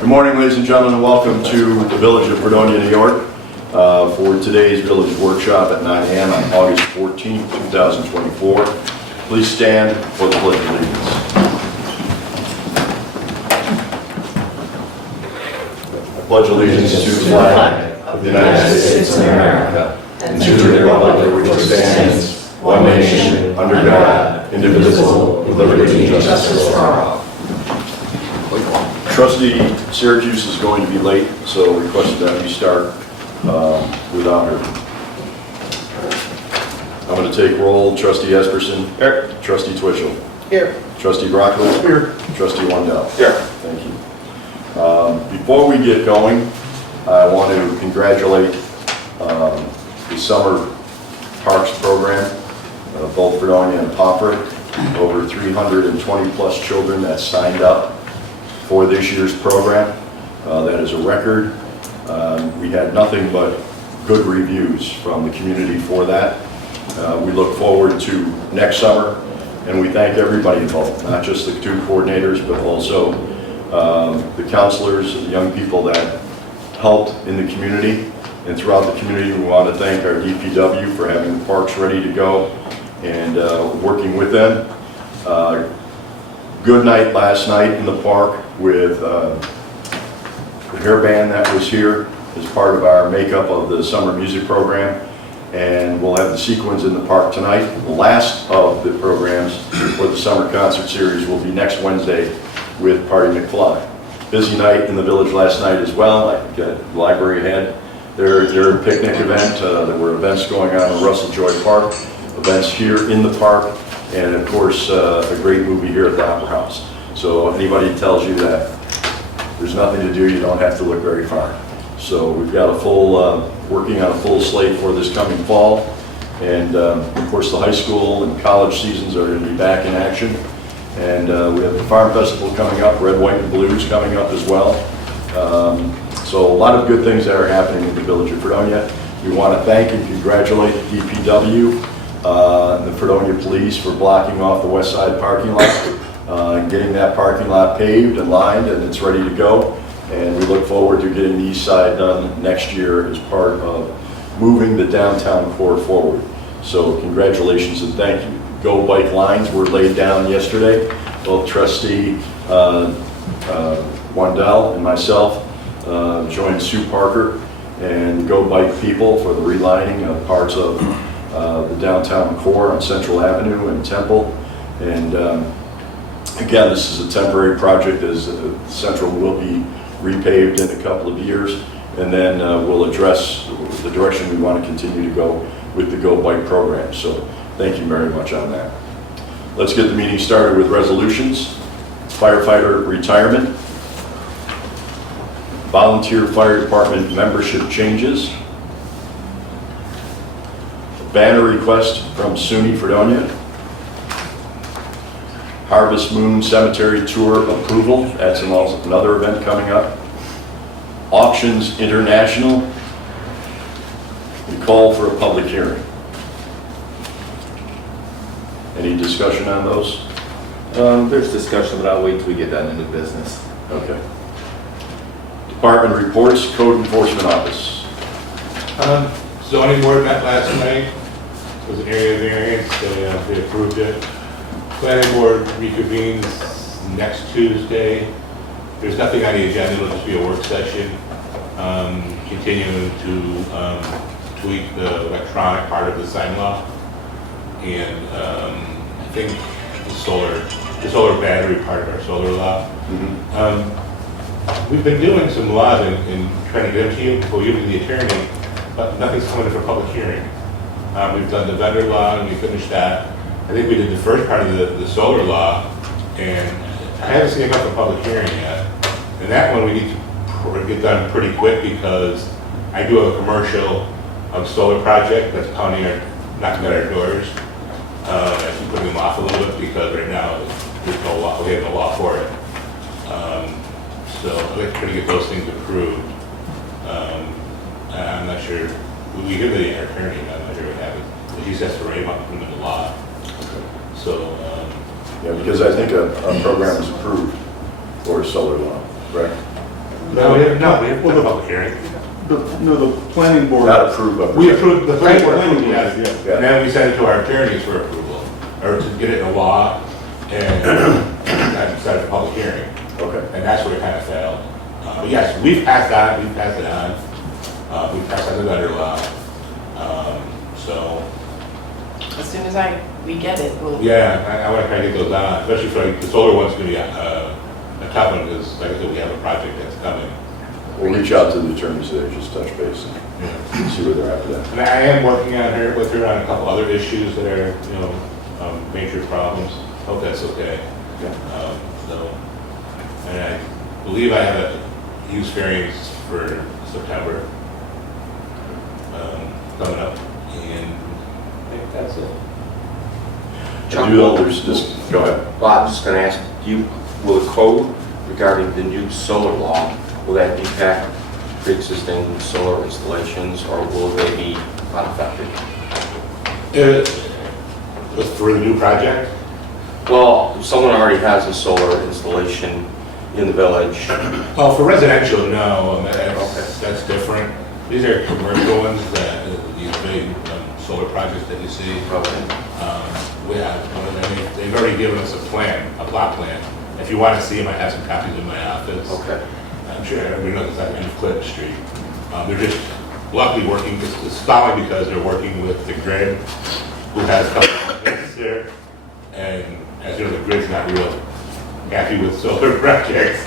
Good morning, ladies and gentlemen, and welcome to the Village of Fredonia, New York, for today's Village Workshop at 9 a.m. on August 14, 2024. Please stand for the Pledge of Allegiance. I pledge allegiance to the flag of the United States of America and to the republic which stands, one nation, under God, indivisible, with liberty and justice for all. Trustee Syracuse is going to be late, so requested that we start without her. I'm going to take roll. Trustee Esperson. Here. Trustee Twitchell. Here. Trustee Broccoli. Here. Trustee Wendell. Here. Thank you. Before we get going, I want to congratulate the Summer Parks Program, both Fredonia and Popper. Over 320 plus children that signed up for this year's program. That is a record. We had nothing but good reviews from the community for that. We look forward to next summer, and we thank everybody involved, not just the two coordinators, but also the counselors, the young people that helped in the community. And throughout the community, we want to thank our DPW for having the parks ready to go and working with them. Good night last night in the park with the hair band that was here as part of our makeup of the summer music program. And we'll have the sequence in the park tonight. The last of the programs for the summer concert series will be next Wednesday with Party McFly. Busy night in the village last night as well. The library had their picnic event. There were events going on in Russell Joy Park, events here in the park, and of course a great movie here at the Opera House. So anybody tells you that there's nothing to do, you don't have to look very far. So we've got a full, working on a full slate for this coming fall. And of course the high school and college seasons are going to be back in action. And we have the Farm Festival coming up, Red, White, and Blues coming up as well. So a lot of good things that are happening in the Village of Fredonia. We want to thank and congratulate the DPW and the Fredonia Police for blocking off the west side parking lot and getting that parking lot paved and lined, and it's ready to go. And we look forward to getting the east side done next year as part of moving the downtown core forward. So congratulations and thank you. Go bike lines were laid down yesterday. Both Trustee Wendell and myself joined Sue Parker and Go Bike people for the relining of parts of the downtown core on Central Avenue and Temple. And again, this is a temporary project as Central will be repaved in a couple of years, and then we'll address the direction we want to continue to go with the Go Bike program. So thank you very much on that. Let's get the meeting started with resolutions. Firefighter retirement, volunteer fire department membership changes, banner request from SUNY Fredonia, Harvest Moon Cemetery Tour approval, that's another event coming up, Auctions International, we call for a public hearing. Any discussion on those? There's discussion, but I'll wait till we get that into business. Okay. Department reports, Code Enforcement Office. Zoning board met last night. It was an area variance. They approved it. Planning board reconvenes next Tuesday. There's nothing on the agenda. It'll just be a work session. Continuing to tweak the electronic part of the sign law. And I think the solar battery part of our solar law. We've been doing some laws and trying to get them to you before giving the attorney, but nothing's coming in for public hearing. We've done the vendor law and we finished that. I think we did the first part of the solar law, and I haven't seen it go for public hearing yet. And that one we need to get done pretty quick because I do have a commercial solar project that's pounding knocking at our doors. I keep putting them off a little bit because right now there's no law, we have no law for it. So I'd like to try to get those things approved. I'm not sure, we hear the attorney, I'm not sure what happens. He says to write them up and put them in the law. So, Yeah, because I think a program is approved for solar law, right? No, we haven't done a public hearing. No, the planning board. Not approved, but. We approved, the planning board Planning approved, board, yes. yeah. And then we sent it to our attorneys for approval, or to get it in law, and set it for public hearing. Okay. And that's where it kind of failed. But yes, we've passed on, we've passed it on. We've passed on the vendor law. So, As soon as we get it, we'll. yeah, I want to try to get those on, especially for like, the solar one's going to be a tough one, because like I said, we have a project that's coming. We'll reach out to the attorneys there, just touch base Yeah. and see where they're at with that. And I am working with her on a couple other issues that are, major problems. Hope that's okay. Yeah. And I believe I have a use variance for September coming up, and I think that's it. I do know there's just, go ahead. Well, I'm just gonna ask, will the code regarding the new solar law, will that impact pre-existing solar installations, or will they be unaffected? For the new project? Well, if someone already has a solar installation in the village. Well, for residential, no, Okay. that's different. These are commercial ones, these big solar projects that you see. We have one of them, they've already given us a plot plan. If you want to see them, I have some copies in my office. Okay. I'm sure everybody knows it's at the end of Clinton Street. They're just luckily working, it's solid because they're working with the grid, who has a couple of things there. And as you know, the grid's not real happy with solar projects.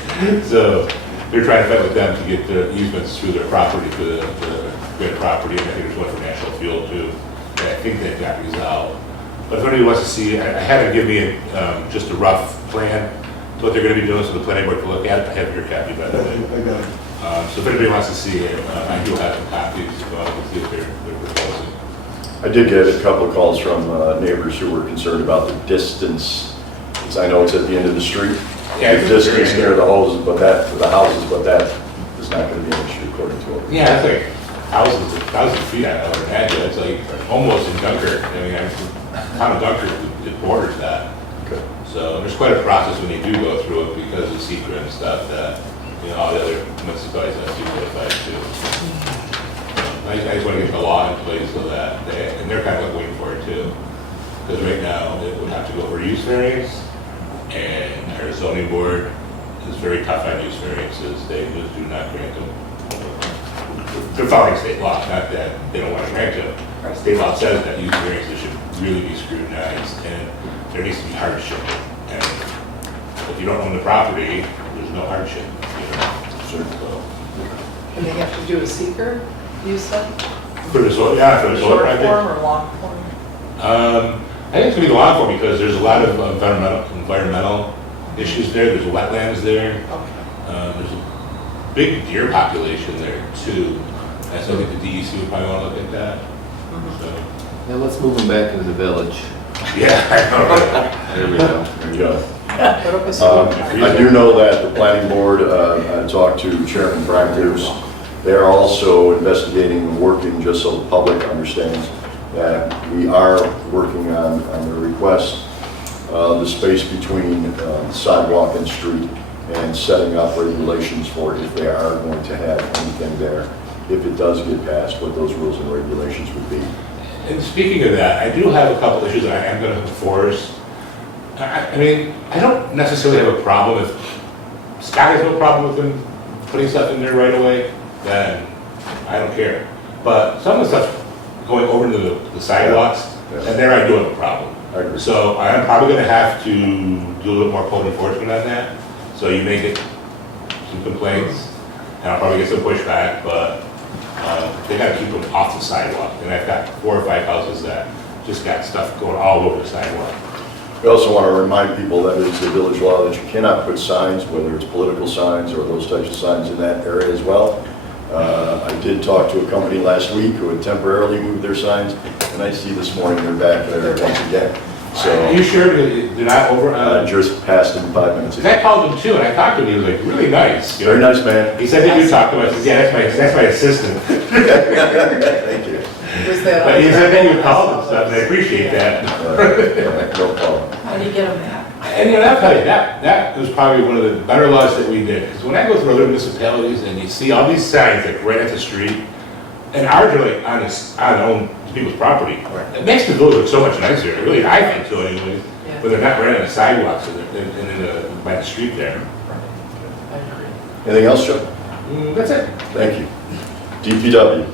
So they're trying to fight with them to get the easements through their property, to the grid property. And I think there's one for National Fuel too. And I think they've got resolved. But if anybody wants to see, I had to give me just a rough plan to what they're going to be doing, so the planning board can look at it. I have your copy, by the way. I got it. So if anybody wants to see it, I do have some copies, so I can see what they're proposing. I did get a couple of calls from neighbors who were concerned about the distance. Because I know it's at the end of the street. Yeah, The distance near the houses, but that is not going to be an issue according to what. Yeah, it's like thousands of feet, I would imagine. It's like almost in Dunkirk. I mean, town of Dunkirk, it borders that. Okay. So there's quite a process when you do go through it because of secret and stuff that, all the other municipalities have to notify too. I just want to get the law in place so that and they're kind of waiting for it too. Because right now, it would have to go for use variance, and our zoning board is very tough on use variances. They just do not grant them. They're following state law, not that they don't want to grant them. State law says that use variances should really be scrutinized, and there needs to be hardship. And if you don't own the property, there's no hardship, So, And they have to do a seeker, you said? for the solar, for the solar Short project. form or long form? I think it's gonna be the long form because there's a lot of environmental issues there. There's wetlands there. Okay. There's a big deer population there too. And so I think the DEC would probably want to look at that. So, Now let's move them back into the village. yeah, I know, right? There we go. There you go. Put up a solar I do know that the planning board, I talked to Chairman Brian Bruce. They're also investigating and working, just so the public understands, that we are working on the request, the space between sidewalk and street, and setting up regulations for if they are going to have anything there. If it does get passed, what those rules and regulations would be. And speaking of that, I do have a couple issues that I am going to enforce. I mean, I don't necessarily have a problem if Scott has no problem with them putting stuff in there right away, then I don't care. But some of the stuff going over to the sidewalks, Yeah. and there I do have a problem. I agree. So I'm probably going to have to do a little more code enforcement on that. So you may get some complaints, and I'll probably get some pushback, but they got to keep them off the sidewalk. And I've got 4 or 5 houses that just got stuff going all over the sidewalk. We also want to remind people that it's the village law that you cannot put signs, whether it's political signs or those types of signs in that area as well. I did talk to a company last week who had temporarily moved their signs, and I see this morning they're back there once again. Are So, you sure they're not over? just passed in 5 minutes Because I ago. called him too, and I talked to him, he was like, really nice. Very nice, man. He said, did you talk to him? I said, yeah, that's my assistant. Thank you. Was that? But he said that you called and stuff, and I appreciate that. No problem. How do you get them back? And you know, I'll tell you, that was probably one of the better laws that we did. Because when I go through other municipalities and you see all these signs like right at the street, and ours are like on own people's property, it makes the village look so much nicer. Really, I think so anyways. Yeah. But they're not right on the sidewalks and by the street there. I agree. Anything else, Joe? That's it. Thank you. DPW.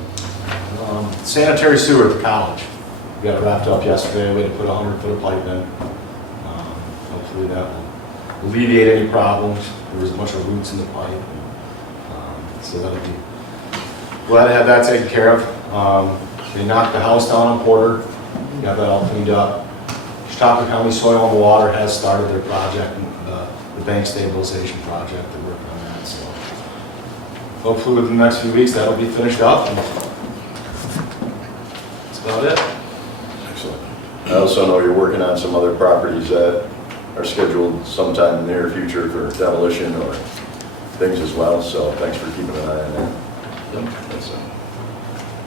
Sanitary sewer at the college. We got it wrapped up yesterday. We had to put 100-foot of pipe in. Hopefully that will alleviate any problems. There was a bunch of roots in the pipe. So that'll be, glad to have that taken care of. They knocked the house down on Porter. Got that all cleaned up. Chautauqua County Soil and Water has started their project, the bank stabilization project. They're working on that. So hopefully within the next few weeks that'll be finished up. And that's about it. Excellent. I also know you're working on some other properties that are scheduled sometime in the near future for demolition or things as well, so thanks for keeping an eye on that. That's it.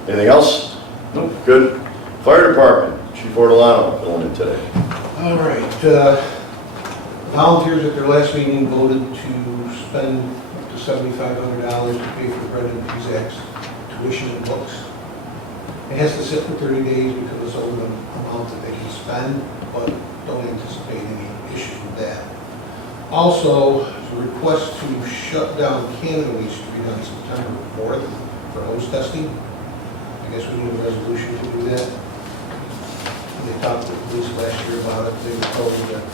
Anything else? Nope. Good. Fire Department, Chief Ortolano filling in today. All right, volunteers at their last meeting voted to spend up to $7,500 to pay for Brendan Cusack's tuition and books. It has to sit for 30 days because it's over the amount that they can spend, but don't anticipate any issues with that. Also, there's a request to shut down Canada Street on September 4th for hose testing. I guess we need a resolution to do that. They talked to the police last year about it. They were told that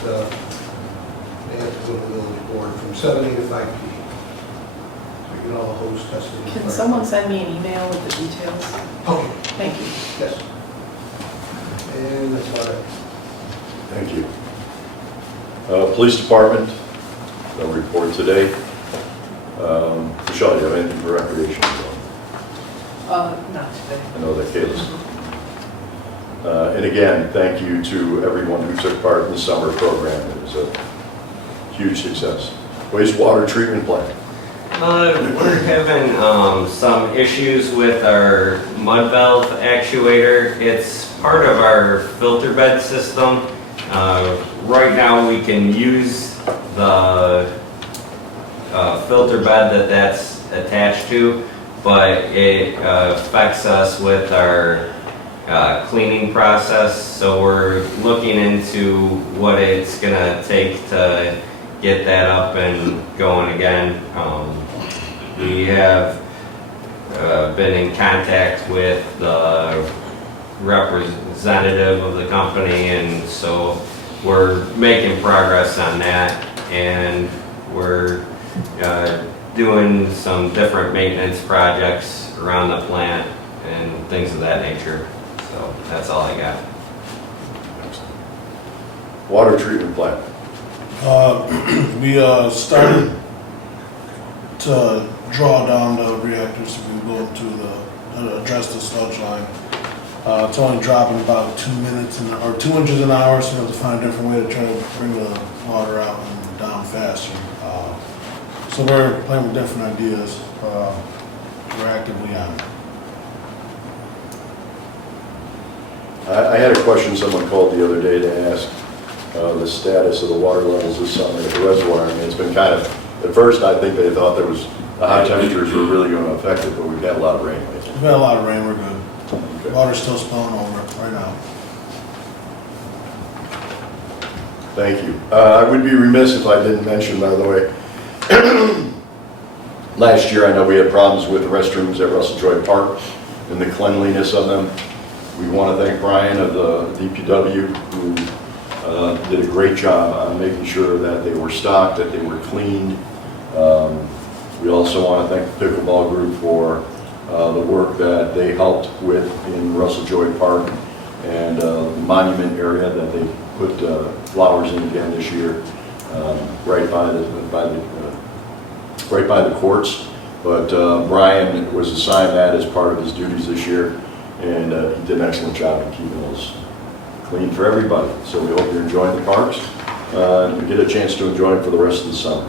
they have to go to the village board from 7 a.m. to 5 p.m. So get all the hose testing. Can someone send me an email with the details? Okay, Thank you. yes. And that's about it. Thank you. Police Department, no report today. Michelle, do you have anything for recreation? Not today. I know that Kayla's. And again, thank you to everyone who took part in the summer program. It was a huge success. Wastewater treatment plant. We're having some issues with our mud valve actuator. It's part of our filter bed system. Right now we can use the filter bed that's attached to, but it affects us with our cleaning process. So we're looking into what it's gonna take to get that up and going again. We have been in contact with the representative of the company, and so we're making progress on that, and we're doing some different maintenance projects around the plant and things of that nature. So that's all I got. Water treatment plant. We started to draw down the reactors to be able to address the sludge line. It's only dropping about 2 minutes or 2 inches an hour, so we have to find a different way to try to bring the water out and down faster. So we're playing with different ideas. We're actively on it. I had a question someone called the other day to ask the status of the water levels this summer at the reservoir. I mean, it's been kind of, at first I think they thought there was, the high temperatures were really going to affect it, but we've had a lot of rain lately. We've had a lot of rain, we're good. Okay. Water's still spilling over right now. Thank you. I would be remiss if I didn't mention, by the way, last year I know we had problems with the restrooms at Russell Joy Park and the cleanliness of them. We want to thank Brian of the DPW who did a great job on making sure that they were stocked, that they were cleaned. We also want to thank the pickleball group for the work that they helped with in Russell Joy Park and the monument area that they put flowers in again this year, right by the courts. But Brian was assigned that as part of his duties this year, and he did an excellent job in keeping those clean for everybody. So we hope you're enjoying the parks and get a chance to enjoy them for the rest of the summer.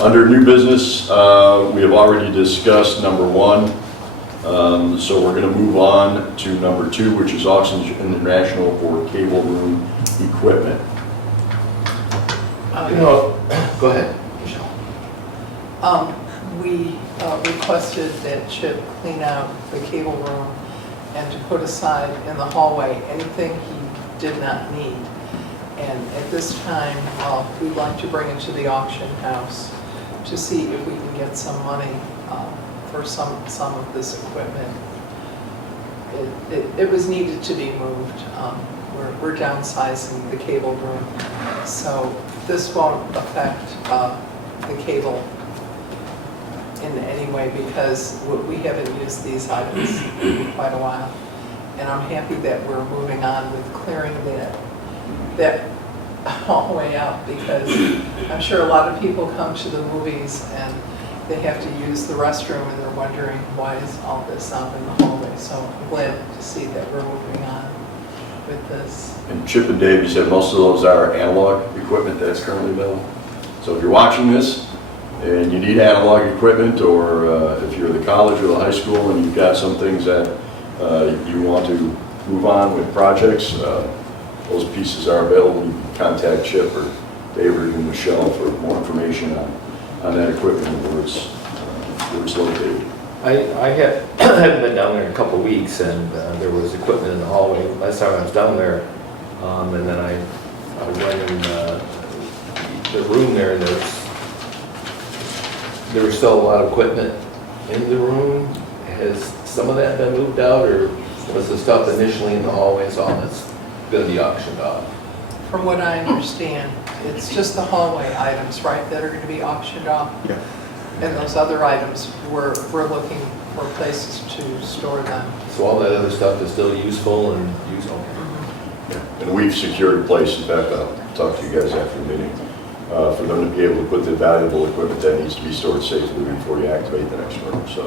Under new business, we have already discussed number 1. So we're going to move on to number 2, which is Oxygen International for cable room equipment. Go ahead, Michelle. We requested that Chip clean out the cable room and to put aside in the hallway anything he did not need. And at this time, we'd like to bring it to the auction house to see if we can get some money for some of this equipment. It was needed to be moved. We're downsizing the cable room. So this won't affect the cable in any way because we haven't used these items in quite a while. And I'm happy that we're moving on with clearing that hallway out because I'm sure a lot of people come to the movies and they have to use the restroom and they're wondering why is all this out in the hallway. So I'm glad to see that we're moving on with this. And Chip and Dave, you said most of those are analog equipment that's currently available. So if you're watching this and you need analog equipment, or if you're the college or the high school and you've got some things that you want to move on with projects, those pieces are available. You can contact Chip or Dave or even Michelle for more information on that equipment and where it's located. I haven't been down there in a couple of weeks, and there was equipment in the hallway. Last time I was down there, and then I went in the room there, and there was still a lot of equipment in the room. Has some of that been moved out, or was the stuff initially in the hallways all that's going to be auctioned off? From what I understand, it's just the hallway items, right, that are going to be auctioned off? Yeah. And those other items, we're looking for places to store them. So all that other stuff is still useful and usable. Yeah. And we've secured a place, in fact, I'll talk to you guys after the meeting, for them to be able to put the valuable equipment that needs to be stored safely before you activate the next room. So,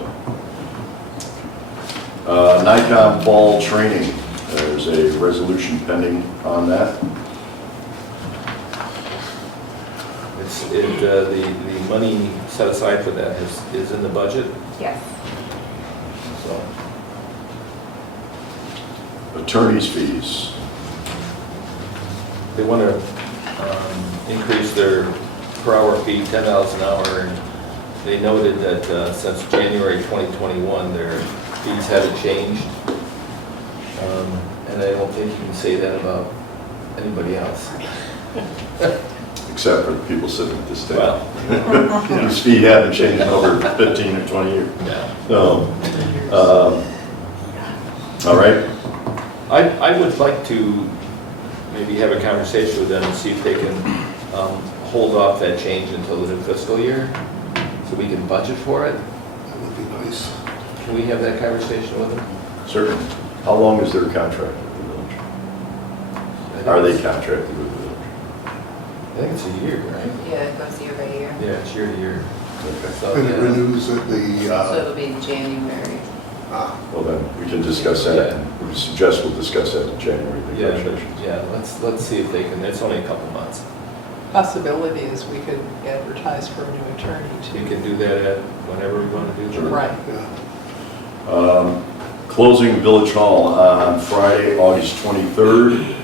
NICOM fall training, there's a resolution pending on that. The money set aside for that is in the budget, Yes. so. Attorney's fees. They want to increase their per hour fee $10 an hour, and they noted that since January 2021, their fees haven't changed. And I don't think you can say that about anybody else. Except for the people sitting at this table. Well, Whose feet haven't changed in over 15 or 20 years. yeah. So, all right. I would like to maybe have a conversation with them and see if they can hold off that change until the new fiscal year, so we can budget for it. That would be nice. Can we have that conversation with them? Certainly. How long is their contract with the village? Are they contracted with the village? I think it's a year, right? Yeah, it goes year by year. Yeah, it's year to year. Okay. So, And it yeah. renews at So the, it'll be in January. Well, then, we can discuss that. We suggest we'll discuss that in January Yeah, negotiations. yeah, let's see if they can, it's only a couple months. Possibility is we could advertise for a new attorney We too. can do that at whenever we want to do it. Right. yeah. Closing Village Hall on Friday, August 23rd,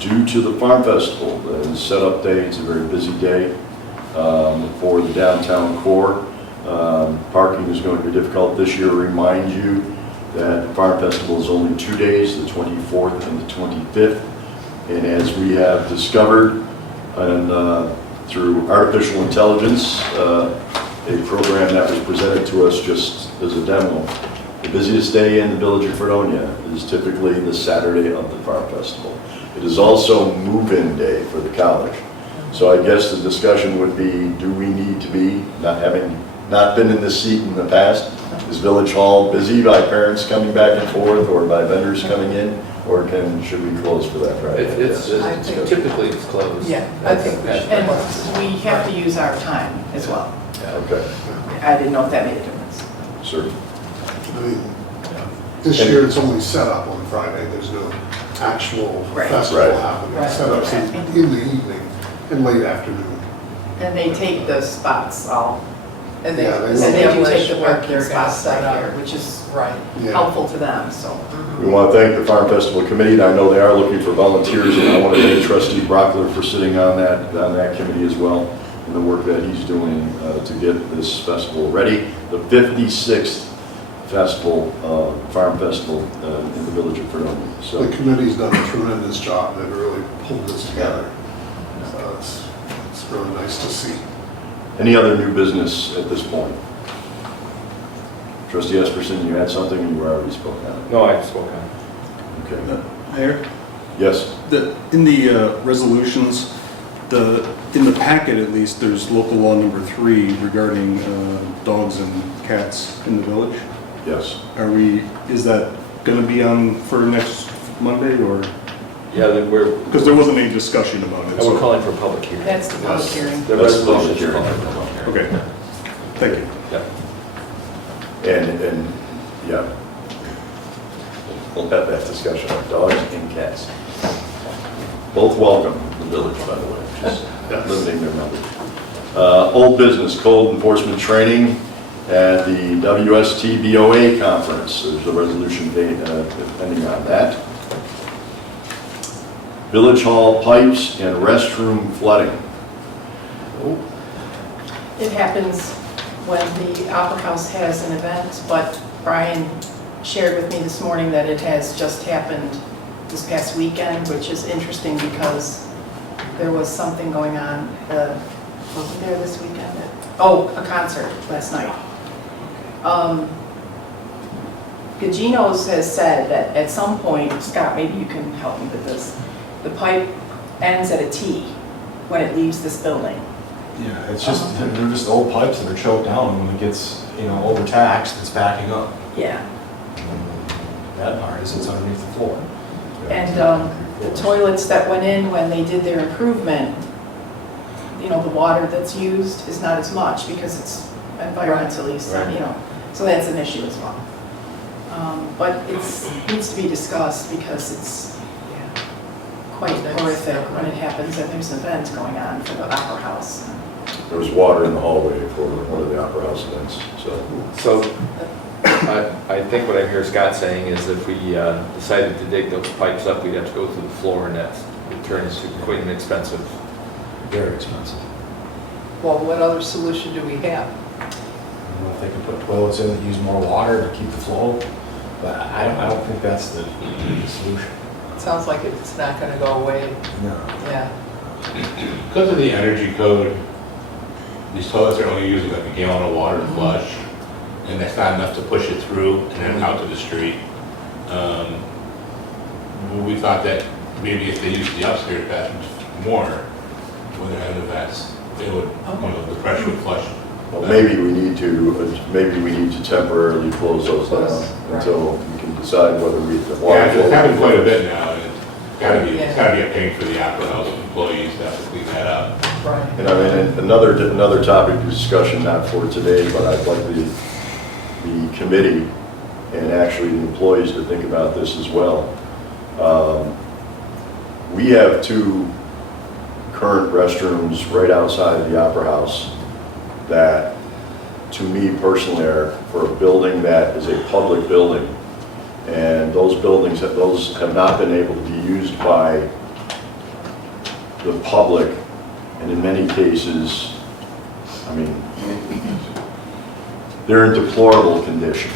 due to the Farm Festival. The setup day, it's a very busy day for the downtown core. Parking is going to be difficult this year. Remind you that the Farm Festival is only 2 days, the 24th and the 25th. And as we have discovered and through artificial intelligence, a program that was presented to us just as a demo, the busiest day in the village of Fredonia is typically the Saturday of the Farm Festival. It is also move-in day for the college. So I guess the discussion would be, do we need to be, not been in this seat in the past, is Village Hall busy by parents coming back and forth or by vendors coming in? Or should we close for that Friday? It's I think- typically it's closed. Yeah, I think we That's- should. And we have to use our time as well. Yeah. Okay, I didn't know if that made a difference. sir. I mean, this year it's only set up on Friday, there's no actual Right. festival Right. happening. Right. Set ups in the evening and late afternoon. And they take the spots all And they, Yeah, they and will. And they do establish take the where parking they're gonna spots right set up. there, which is Right. Yeah. helpful to them, so. We want to thank the Farm Festival Committee, and I know they are looking for volunteers, and I want to thank Trustee Brockler for sitting on that committee as well, and the work that he's doing to get this festival ready. The 56th festival, Farm Festival in the village of Fredonia. So The committee's done a tremendous job. They've really pulled this together. So it's really nice to see. any other new business at this point? Trustee Esperson, you had something, and you already spoke on it. No, I spoke on it. Okay. Mayor, Yes? in the resolutions, in the packet at least, there's local law number 3 regarding dogs and cats in the village. Yes. Is that going to be on for next Monday, or, Yeah, then because there wasn't any discussion about it? and we're calling for a public hearing. That's the public hearing. The That's resolution public is hearing. calling for a public hearing. Okay, thank you. Yeah. And, yeah. We'll have that discussion on dogs and cats. Both welcome in the village, by the way, just limiting their numbers. Old business, code enforcement training at the WSTBOA conference. There's a resolution pending on that. Village hall pipes and restroom flooding. It happens when the Opera House has an event, but Brian shared with me this morning that it has just happened this past weekend, which is interesting because there was something going on, wasn't there this weekend? Oh, a concert last night. Gagino's has said that at some point, Scott, maybe you can help me with this, the pipe ends at a T when it leaves this building. Yeah, it's just, they're just old pipes that are choked down, and when it gets, overtaxed, it's backing up. Yeah. And the bad part is it's underneath the floor. And the toilets that went in when they did their improvement, the water that's used is not as much because it's environmentally, so that's an issue as well. But it needs to be discussed because it's quite horrific when it happens and there's an event going on for the Opera House. There was water in the hallway for one of the Opera House events, So I think what I hear Scott saying is if we decided to dig those pipes up, we'd have to go through the floor, and that would turn into quite an expensive. Very expensive. Well, what other solution do we have? I don't know if they can put toilets in that use more water to keep the flow, but I don't think that's the solution. It sounds like it's not gonna go away. No. Yeah. Because of the energy code, these toilets are only using like a gallon of water to flush, and that's not enough to push it through and then out to the street. We thought that maybe if they used the upstairs bathrooms more when they're having events, they would, the pressure would flush. well, maybe we need to temporarily close those down until we can decide whether the water. Yeah, it's happened quite a bit now, and it's Yeah. gotta be a pain for the Opera House employees to have to clean that up. Right. And I mean, another topic of discussion, not for today, but I'd like the committee and actually the employees to think about this as well. We have 2 current restrooms right outside the Opera House that, to me personally, are for a building that is a public building. And those have not been able to be used by the public, and in many cases, I mean, they're in deplorable condition.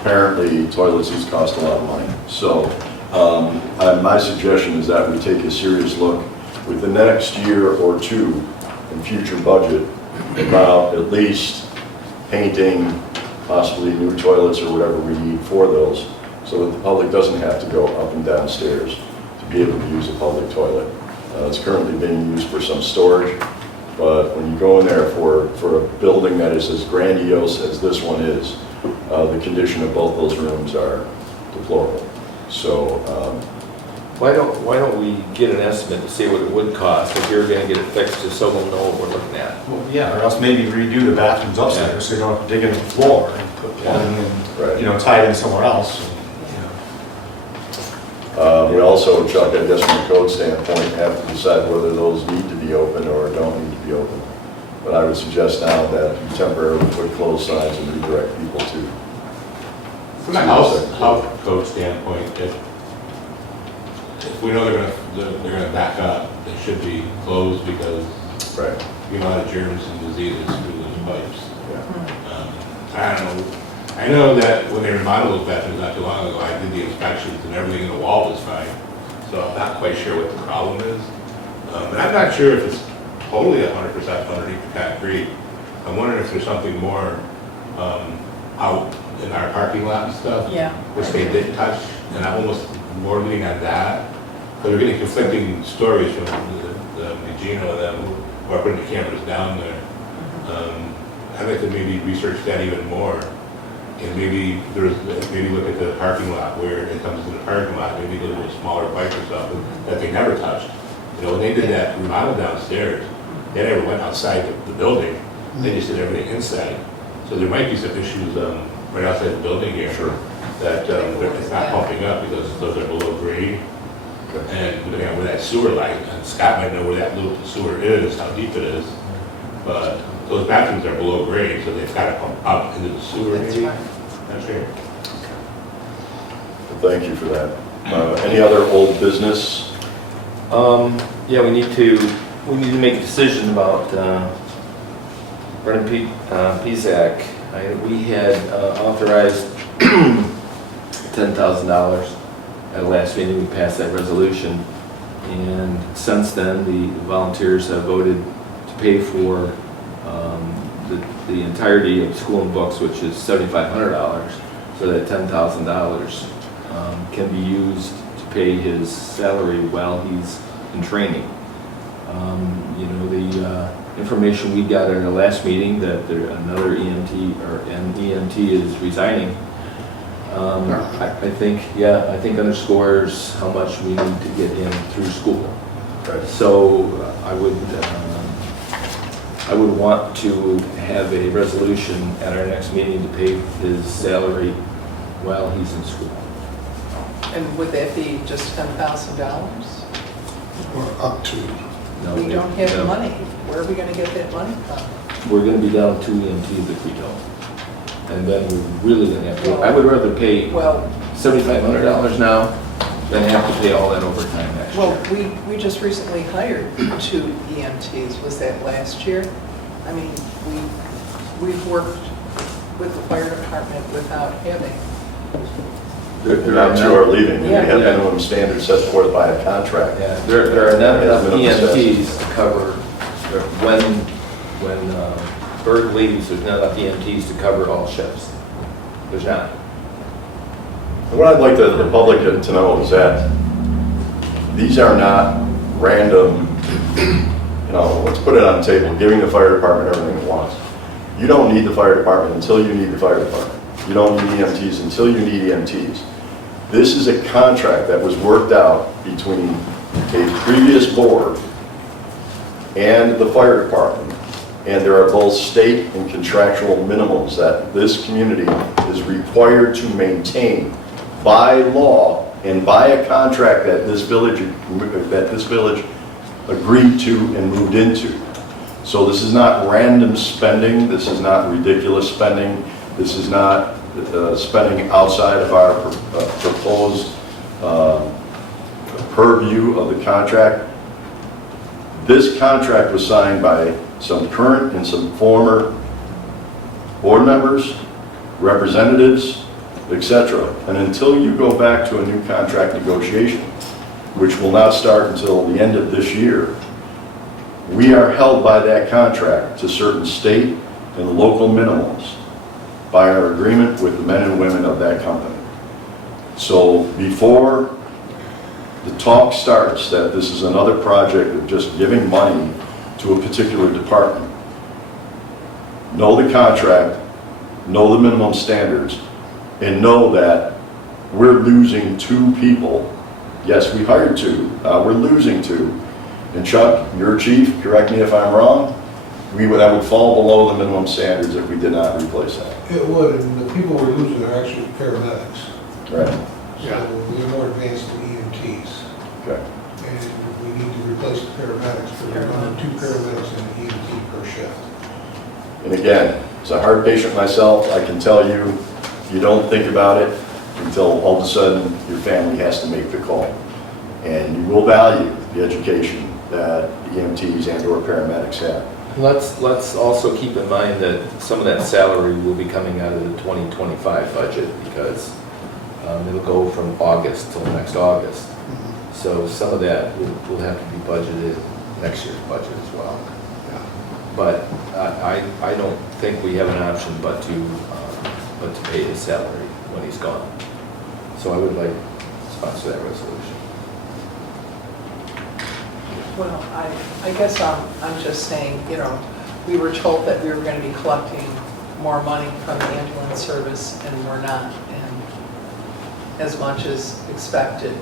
Apparently, toilets cost a lot of money. So my suggestion is that we take a serious look with the next year or 2 in future budget about at least painting, possibly new toilets or whatever we need for those, so that the public doesn't have to go up and down stairs to be able to use a public toilet. It's currently being used for some storage, but when you go in there for a building that is as grandiose as this one is, the condition of both those rooms are deplorable. So, Why don't we get an estimate to see what it would cost if you're gonna get it fixed, just so we'll know what we're looking at? Well, yeah, or else maybe redo the bathrooms upstairs, so you don't have to dig into the floor and put plumbing Right. and, tie it in somewhere else. we also, Chuck, I guess from a code standpoint, have to decide whether those need to be open or don't need to be open. But I would suggest now that you temporarily put closed signs and redirect people to. From a health code standpoint, if we know they're gonna back up, they should be closed because Right. you know, a lot of germs and diseases through those pipes. Yeah. I don't know. I know that when they remodeled those bathrooms not too long ago, I did the inspections and everything in the wall was fine. So I'm not quite sure what the problem is. And I'm not sure if it's totally 100% underneath the concrete. I'm wondering if there's something more out in our parking lot and stuff. Yeah. Which they didn't touch, and I'm almost more leaning on that. Because we're getting conflicting stories from the Gino and them who are putting the cameras down there. I'd like to maybe research that even more. And maybe look at the parking lot where it comes to the parking lot, maybe get a little smaller pipe or something that they never touched. You know, when they did that remodel downstairs, they never went outside the building. They just did everything inside. So there might be some issues right outside the building here. Sure. That it's not pumping up because those are below grade. And depending on where that sewer line, and Scott might know where that little sewer is, how deep it is. But those bathrooms are below grade, so they've got to pump up into the sewer That's maybe. right. That's fair. Well, thank you for that. Any other old business? Yeah, we need to make a decision about Brendan Pizak. We had authorized $10,000 at the last meeting. We passed that resolution, and since then the volunteers have voted to pay for the entirety of school and books, which is $7,500. So that $10,000 can be used to pay his salary while he's in training. You know, the information we got at our last meeting that another EMT or an EMT is resigning. I think underscores how much we need to get him through school. Right. So I would want to have a resolution at our next meeting to pay his salary while he's in school. And would that be just $10,000? Or up to. No, We don't have the no. money. Where are we gonna get that money from? We're gonna be down 2 EMTs if we don't. And then we're really gonna have to, I would rather pay Well, $7,500 now than have to pay all that overtime next well, year. we just recently hired 2 EMTs. Was that last year? I mean, we've worked with the fire department without having. Now two are leaving, and we have Yeah. minimum standards set forth by a contract. Yeah, there are not enough Minimum EMTs to cover, when Berg leaves, there's not enough EMTs to cover all shifts. There's not. And what I'd like the public to know is that these are not random, you know, let's put it on the table, giving the fire department everything it wants. You don't need the fire department until you need the fire department. You don't need EMTs until you need EMTs. This is a contract that was worked out between a previous board and the fire department. And there are both state and contractual minimums that this community is required to maintain by law and by a contract that this village agreed to and moved into. So this is not random spending, this is not ridiculous spending, this is not spending outside of our proposed purview of the contract. This contract was signed by some current and some former board members, representatives, etc. And until you go back to a new contract negotiation, which will not start until the end of this year, we are held by that contract to certain state and local minimums by our agreement with the men and women of that company. So before the talk starts that this is another project of just giving money to a particular department, know the contract, know the minimum standards, and know that we're losing 2 people. Yes, we hired 2, we're losing 2. And Chuck, your chief, correct me if I'm wrong, that would fall below the minimum standards if we did not replace that. It would, and the people we're losing are actually paramedics. Right. So they're more advanced than EMTs. Okay. And we need to replace the paramedics, but we're running 2 paramedics and an EMT per shift. And again, as a heart patient myself, I can tell you, you don't think about it until all of a sudden your family has to make the call. And you will value the education that EMTs and or paramedics have. Let's also keep in mind that some of that salary will be coming out of the 2025 budget because it'll go from August till next August. So some of that will have to be budgeted next year's budget as well. But I don't think we have an option but to pay his salary when he's gone. So I would like to sponsor that resolution. Well, I guess I'm just saying, you know, we were told that we were going to be collecting more money from the ambulance service, and we're not, and as much as expected.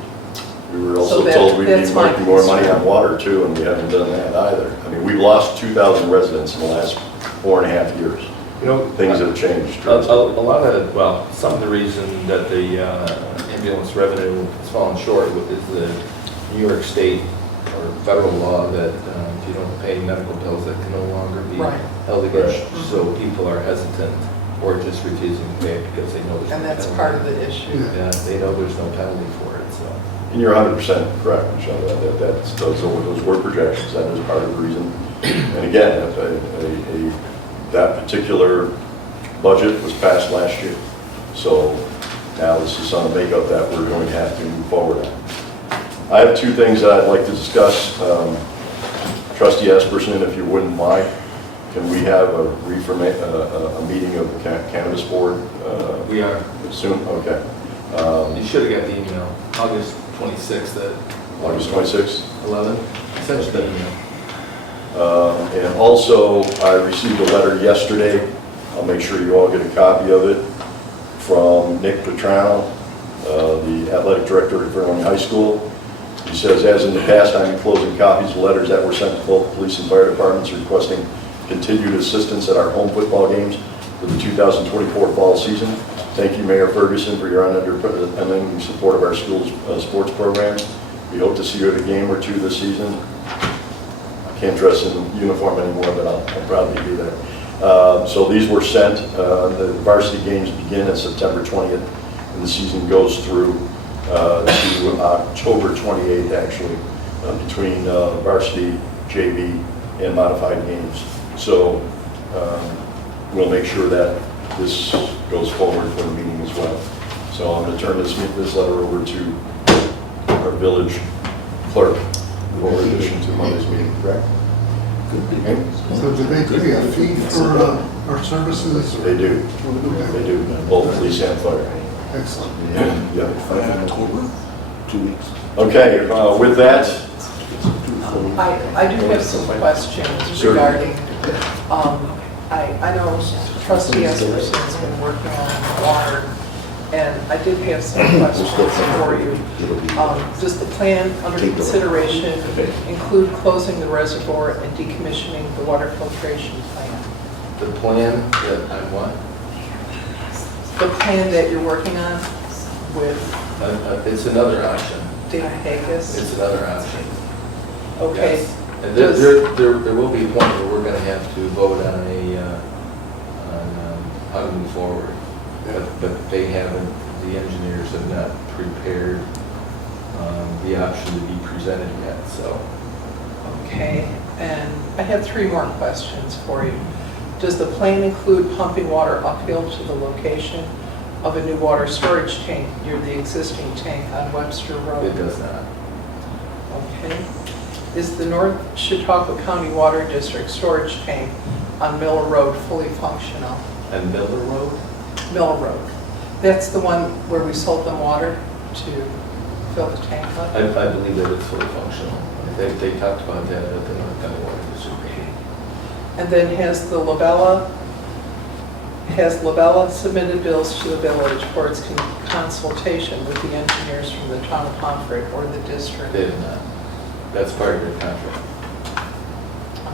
We were So also that- told we'd that's be my making more money concern. on water too, and we haven't done that either. I mean, we've lost 2,000 residents in the last 4.5 years. You know, Things have changed. a lot of, well, some of the reason that the ambulance revenue has fallen short is the New York State or federal law that if you don't pay medical bills, that can no longer be Right. held against you. So people are hesitant or just refusing to pay it because they know there's no And that's penalty. part of the issue. Yeah, they know there's no penalty for it, so. And you're 100% correct, Michelle, that's, those were projections, that is part of the reason. And again, that particular budget was passed last year. So now this is on the makeup that we're going to have to move forward on. I have two things that I'd like to discuss. Trustee Esperson, if you wouldn't mind, can we have a meeting of the Cannabis Board We are. soon? Okay. You should have got the email, August 26th at August 26th? 11. Sent you the email. And also, I received a letter yesterday, I'll make sure you all get a copy of it, from Nick Petrano, the athletic director at Fredonia High School. He says, as in the past, I'm enclosing copies of letters that were sent to both police and fire departments requesting continued assistance at our home football games for the 2024 fall season. Thank you, Mayor Ferguson, for your unending support of our school's sports programs. We hope to see you at a game or two this season. I can't dress in uniform anymore, but I'll probably be there. So these were sent. The varsity games begin on September 20th, and the season goes through to October 28th, actually, between varsity, JV, and modified games. So we'll make sure that this goes forward for the meeting as well. So I'm going to turn this letter over to our village clerk for addition to Monday's meeting, correct? Okay. So do they pay a fee for our services? They do. They do, both police and fire. Excellent. Yeah. October? 2 weeks. Okay, with that, I do have some questions Sure. regarding, I know Trustee Esperson's been working on water, and I did have some questions for you. Does the plan under consideration include closing the reservoir and decommissioning the water filtration plant? The plan that I want, The plan that you're working on with it's another option. Dave Hagus? It's another option. Okay. Yes. And there will be a point where we're going to have to vote on how to move forward. But they haven't, the engineers have not prepared the option to be presented yet, so. Okay, and I have 3 more questions for you. Does the plan include pumping water uphill to the location of a new water storage tank near the existing tank on Webster Road? It does not. Okay. Is the North Chautauqua County Water District storage tank on Miller Road fully functional? And Miller Road? Miller Road. That's the one where we sold them water to fill the tank up? I believe that it's fully functional. They talked about that at the North County Water District meeting. And then has Labella submitted bills to the village for its consultation with the engineers from the town of Pomfret or the district? They did not. That's part of their contract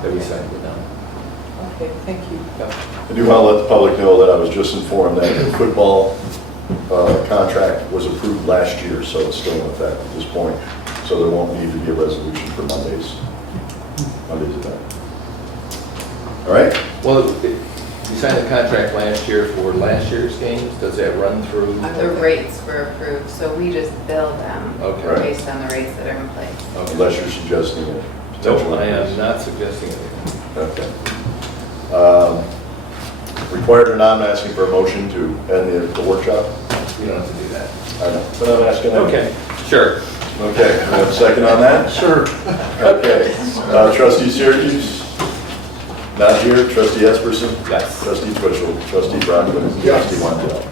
that we signed with them. Okay, thank you. I do want to let the public know that I was just informed that the football contract was approved last year, so it's still in effect at this point. So there won't need to be a resolution for Monday's event. All right? Well, You signed a contract last year for last year's games. Does that run through? The rates were approved, so we just bill them Okay. based on the rates that are in place. Okay. Unless you're suggesting it. Nope, I am not suggesting anything. Okay. Required or not, I'm asking for a motion to end the workshop? You don't have to do that. I know, but I'm asking. anyway. Okay, sure. Okay, we have a second on that? Sure. Okay. Trustee Syracuse? Not here. Trustee Esperson? Yes. Trustee Twitchell? Trustee Bronwyn? Yes. Trustee Wendell?